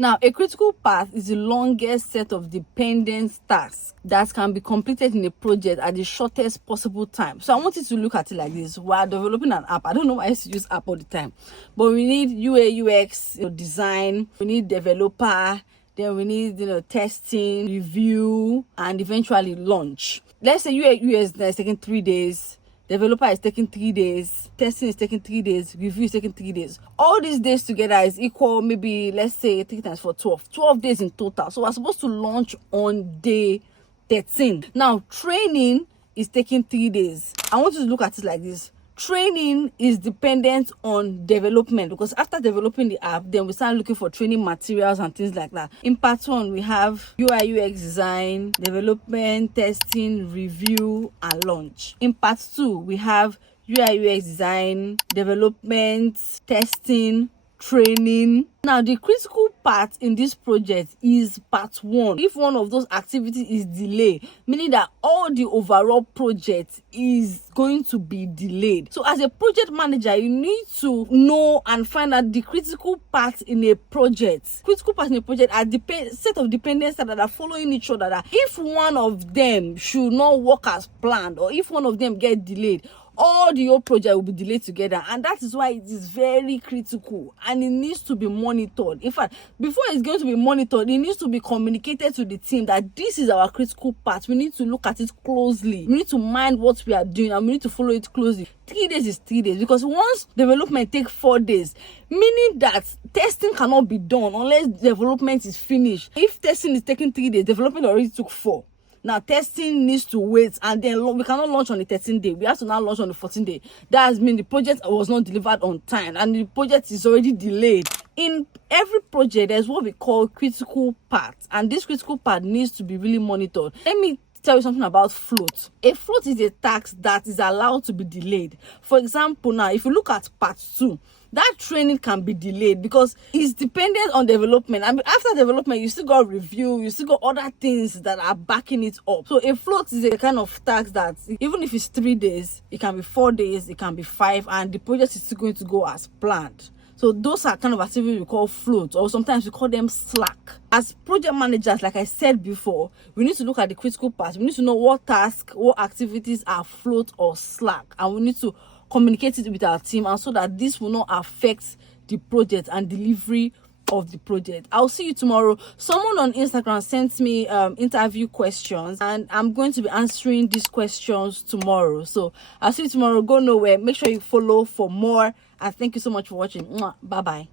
Now, a critical path is the longest set of dependent tasks that can be completed in a project at the shortest possible time. So I want you to look at it like this. We are developing an app. I don't know why I used to use app all the time, but we need UA, UX, design, we need developer, then we need testing, review, and eventually launch. Let's say UA, UX is taking 3 days. Developer is taking 3 days, testing is taking 3 days, review is taking 3 days. All these days together is equal, maybe let's say 3 times 4, 12 days in total. So we're supposed to launch on day 13. Now, training is taking 3 days. I want you to look at it like this. Training is dependent on development, because after developing the app, then we start looking for training materials and things like that. In part 1, we have UI UX design, development, testing, review, and launch. In part 2, we have UI UX design, development, testing, training. Now, the critical part in this project is part 1. If one of those activities is delayed, meaning that all the overall project is going to be delayed. So as a project manager, you need to know and find out the critical parts in a project. Critical parts in a project are set of dependencies that are following each other. That if one of them should not work as planned, or if one of them get delayed, all the whole project will be delayed together. And that is why it is very critical and it needs to be monitored. In fact, before it's going to be monitored, it needs to be communicated to the team that this is our critical part. We need to look at it closely. We need to mind what we are doing and we need to follow it closely. 3 days is 3 days, because once development takes 4 days, meaning that testing cannot be done unless development is finished. If testing is taking 3 days, development already took 4. Now, testing needs to wait, and then we cannot launch on the 13th day. We have to now launch on the 14th day. That has mean the project was not delivered on time, and the project is already delayed. In every project, there's what we call critical parts, and this critical part needs to be really monitored. Let me tell you something about float. A float is a task that is allowed to be delayed. For example, now, if you look at part 2, that training can be delayed because it's dependent on development. I mean, after development, you still got review, you still got other things that are backing it up. So a float is a kind of task that even if it's 3 days, it can be 4 days, it can be 5, and the project is still going to go as planned. So those are kind of activities we call floats, or sometimes we call them slack. As project managers, like I said before, we need to look at the critical parts. We need to know what tasks, what activities are float or slack, and we need to communicate it with our team, and so that this will not affect the project and delivery of the project. I'll see you tomorrow. Someone on Instagram sent me interview questions, and I'm going to be answering these questions tomorrow. So I'll see you tomorrow. Go nowhere. Make sure you follow for more, and thank you so much for watching. Bye bye.